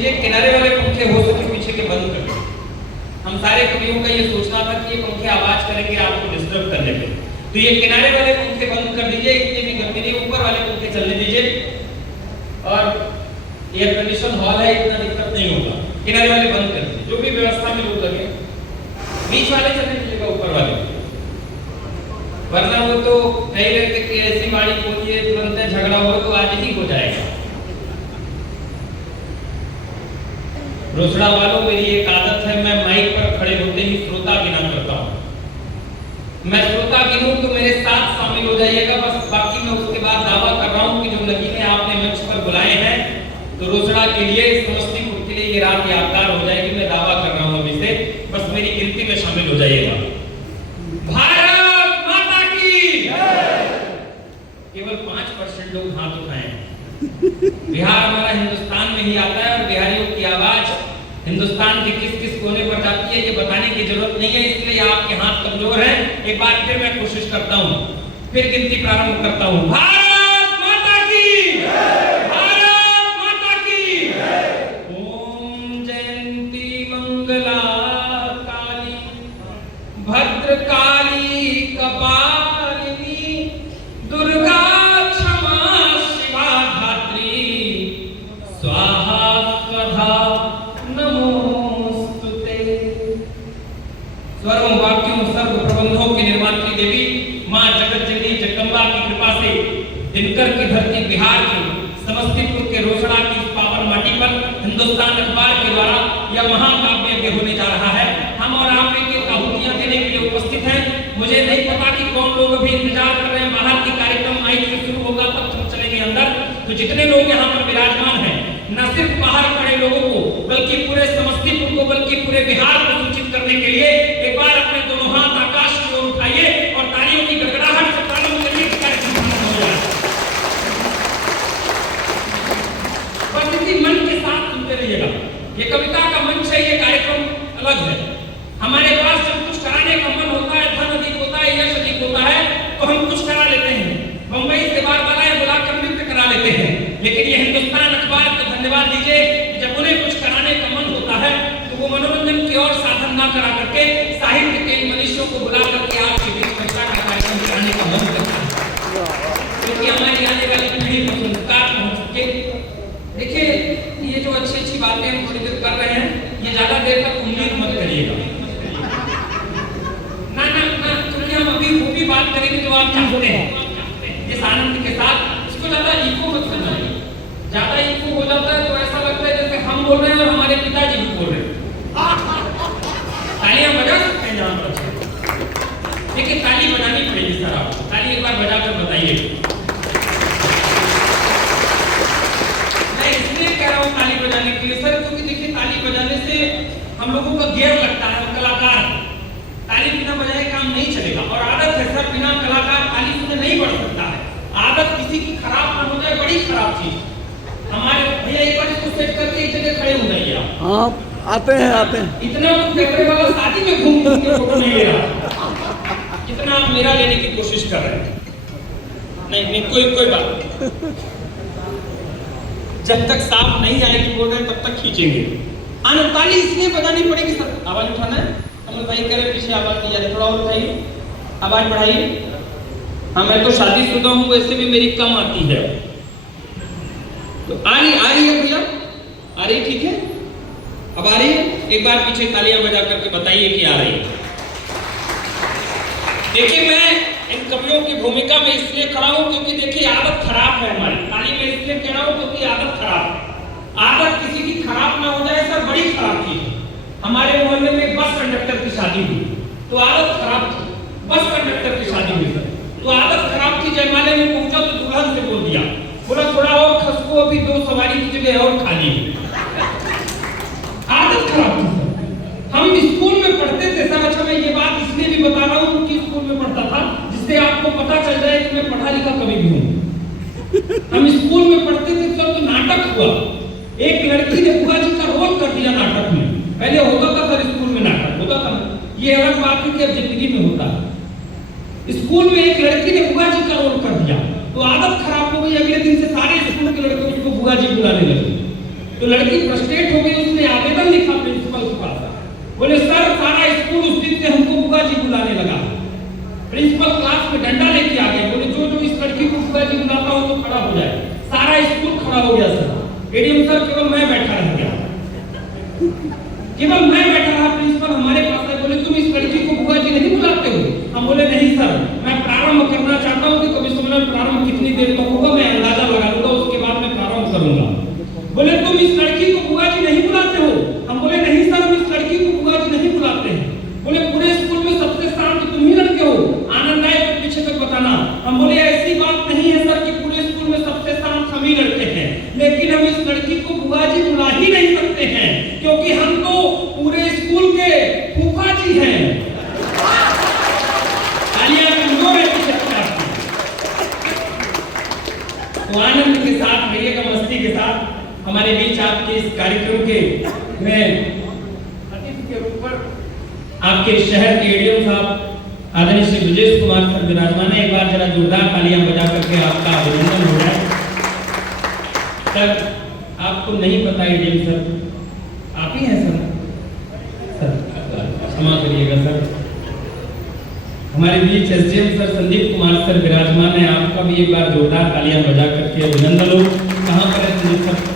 लीजिए, किनारे वाले पंखे हो सके पीछे के बंद कर दीजिए। हम सारे कवियों का ये सोचना था कि ये पंखे आवाज करेंगे आपको डिस्टर्ब करने पे, तो ये किनारे वाले पंखे बंद कर दीजिए, इतनी भी गर्मी नहीं, ऊपर वाले पंखे चलने दीजिए। और एयर कंडीशन हॉल है, इतना दिक्कत नहीं होगा, किनारे वाले बंद कर दीजिए, जो भी व्यवस्था में लोग लगे, बीच वाले चलने दीजिएगा, ऊपर वाले, वरना वो तो नहीं रहते कि ऐसी वाणी बोलिए तुरंत झगड़ा हो तो आज ही हो जाएगा। रोसड़ा वालों, मेरी एक आदत है, मैं माइक पर खड़े होते ही श्रोता गिना करता हूं। मैं श्रोता गिनूं तो मेरे साथ शामिल हो जाइएगा बस, बाकी मैं उसके बाद दावा कर रहा हूं कि जो नगीने आपने मंच पर बुलाए हैं तो रोसड़ा के लिए, समस्तीपुर के लिए ये रात यादगार हो जाएगी। मैं दावा कर रहा हूं अभी से, बस मेरी गिनती में शामिल हो जाइएगा। भारत माता की केवल 5% लोग हाथ उठाए हैं। बिहार हमारा हिंदुस्तान में ही आता है और बिहारियों की आवाज हिंदुस्तान के किस किस कोने पर जाती है ये बताने की जरूरत नहीं है, इसलिए आपके हाथ कमजोर हैं। एक बार फिर मैं कोशिश करता हूं, फिर गिनती प्रारंभ करता हूं। भारत माता की, भारत माता की। ओम जयंती मंगला काली भद्रकाली कपालिनी दुर्गा दिनकर की धरती बिहार की समस्तीपुर के रोसड़ा की इस पावन माटी पर हिंदुस्तान अखबार के द्वारा यह महाकाव्य यज्ञ होने जा रहा है। हम और आप एक आहुतियां देने के लिए उपस्थित हैं। मुझे नहीं पता कि कौन लोग अभी इंतजार कर रहे हैं, बाहर की कार्यक्रम माइक से शुरू होगा तब हम चलेंगे अंदर। तो जितने लोग यहाँ पर विराजमान हैं, न सिर्फ बाहर खड़े लोगों को बल्कि पूरे समस्तीपुर को, बल्कि पूरे बिहार को सूचित करने के लिए एक बार अपने दोनों हाथ आकाश की ओर उठाइए और तालियों की गड़गड़ाहट से प्रारंभ करिए। मन के साथ सुनते रहिएगा। ये कविता का मंच है, ये कार्यक्रम अलग है। हमारे पास जब कुछ कराने का मन होता है, धन अधिक होता है, यश अधिक होता है, तो हम कुछ करा लेते हैं। बंबई से बार बार बुलाकर नृत्य करा लेते हैं। लेकिन ये हिंदुस्तान अखबार को धन्यवाद दीजिए कि जब उन्हें कुछ कराने का मन होता है तो वो मनोरंजन की और साधन ना करा करके साहित्य के मनुष्यों को बुला करके आपके बीच कविता का कार्यक्रम कराने का मन करता है, क्योंकि हमारी आने वाली पीढ़ी को संस्कार पहुंच चुके। देखिए, ये जो अच्छी अच्छी बातें हम थोड़ी देर कर रहे हैं, ये ज्यादा देर तक उम्मीद मत करिएगा। ना ना ना, क्योंकि हम अभी वो भी बात करेंगे जो आप चाहते हैं, इस आनंद के साथ। इसको ज्यादा इको मत करना। ज्यादा इको हो जाता है तो ऐसा लगता है जैसे हम बोल रहे हैं और हमारे पिताजी भी बोल रहे हैं। तालियां बजा सकते हैं जहां पर। देखिए, ताली बजानी पड़ेगी सर आपको, ताली एक बार बजाकर बताइए। ताली बजाने के लिए सर, क्योंकि देखिए ताली बजाने से हम लोगों का गियर लगता है, कलाकार ताली बिना बजाए काम नहीं चलेगा। और आदत है सर, बिना कलाकार ताली से नहीं बढ़ सकता है। आदत किसी की खराब ना हो जाए, बड़ी खराब चीज। हमारे भैया एक बार इसको सेट करके एक जगह खड़े हो जाइए आप। हाँ, आते हैं। इतना कैमरे वाला शादी में घूम घूम के फोटो नहीं ले रहा, जितना आप मेरा लेने की कोशिश कर रहे हैं। नहीं, कोई बात। जब तक साफ नहीं आएगी बोल रहे तब तक खींचेंगे। ताली इसलिए बजानी पड़ेगी सर। आवाज उठाना है, अमल भाई कह रहे पीछे आवाज नहीं आ रही, थोड़ा और उठाइए, आवाज बढ़ाइए। हाँ, मैं तो शादीशुदा हूँ, वैसे भी मेरी कम आती है। तो आ रही है भैया, आ रही, ठीक है, अब आ रही है। एक बार पीछे तालियां बजा करके बताइए कि आ रही है। देखिए, मैं इन कवियों की भूमिका में इसलिए खड़ा हूं क्योंकि देखिए आदत खराब है हमारी। ताली में इसलिए कह रहा हूं क्योंकि आदत खराब है। आदत किसी की खराब ना हो जाए सर, बड़ी खराब चीज है। हमारे मोहल्ले में बस कंडक्टर की शादी हुई तो आदत खराब थी। बस कंडक्टर की शादी हुई तो आदत खराब थी। जयमाले में पहुंचा तो दुल्हन से बोल दिया, बोला थोड़ा और खसको, अभी 2 सवारी की जगह और खाली है। आदत खराब थी। हम स्कूल में पढ़ते थे सर। अच्छा, मैं ये बात इसलिए भी बता रहा हूँ कि स्कूल में पढ़ता था जिससे आपको पता चल जाए कि मैं पढ़ा लिखा कभी भी हूँ। हम स्कूल में पढ़ते थे सर, तो नाटक हुआ। एक लड़की ने बुआ जी का रोल कर दिया नाटक में। पहले होता था सर, स्कूल में नाटक होता था, ये अलग बात है कि अब जिंदगी में होता है। स्कूल में एक लड़की ने बुआ जी का रोल कर दिया तो आदत खराब हो गई। अगले दिन से सारे स्कूल के लड़के उसको बुआ जी बुलाने लगे। तो लड़की फ्रस्ट्रेट हो गई, उसने आवेदन लिखा प्रिंसिपल के पास। बोले सर सारा स्कूल उस दिन से हमको बुआ जी बुलाने लगा। प्रिंसिपल क्लास में डंडा लेके आ गए, बोले जो जो इस लड़की को बुआ जी बुलाता हो तो खड़ा हो जाए। सारा स्कूल खड़ा हो गया सर। एडीएम सर केवल मैं बैठा रह गया, केवल मैं बैठा रहा। प्रिंसिपल हमारे पास आए, बोले तुम इस लड़की को बुआ जी नहीं बुलाते हो? हम बोले नहीं सर, मैं प्रारंभ करना चाहता हूँ कि कभी समय प्रारंभ कितनी देर तक होगा मैं अंदाजा लगा लूंगा, उसके बाद मैं प्रारंभ करूंगा। बोले तुम इस लड़की को बुआ जी नहीं बुलाते हो? हम बोले नहीं सर, हम इस लड़की को बुआ जी नहीं बुलाते हैं। बोले पूरे स्कूल में सबसे शांत तुम ही लड़के हो, आनंद आए तो पीछे तक बताना। हम बोले ऐसी बात नहीं है सर कि पूरे स्कूल में सबसे शांत हम ही लड़के हैं, लेकिन हम इस लड़की को बुआ जी बुला ही नहीं सकते हैं क्योंकि हम तो पूरे स्कूल के फूफा जी हैं। तालियां कमजोर है पीछे तक। तो आनंद के साथ रहिएगा, मस्ती के साथ हमारे बीच आपके इस कार्यक्रम के मैं अतिथि के रूप पर आपके शहर के एडीएम साहब आदरणीय श्री ब्रजेश कुमार सर विराजमान है। एक बार जरा जोरदार तालियां बजा करके आपका अभिनंदन हो जाए। सर आपको नहीं पता एडीएम सर आप ही हैं सर? सर क्षमा करिएगा सर, हमारे बीच SDM sir Sandeep Kumar sir विराजमान है। आपका भी एक बार जोरदार तालियां बजा करके अभिनंदन हो। कहाँ पर है संदीप सर?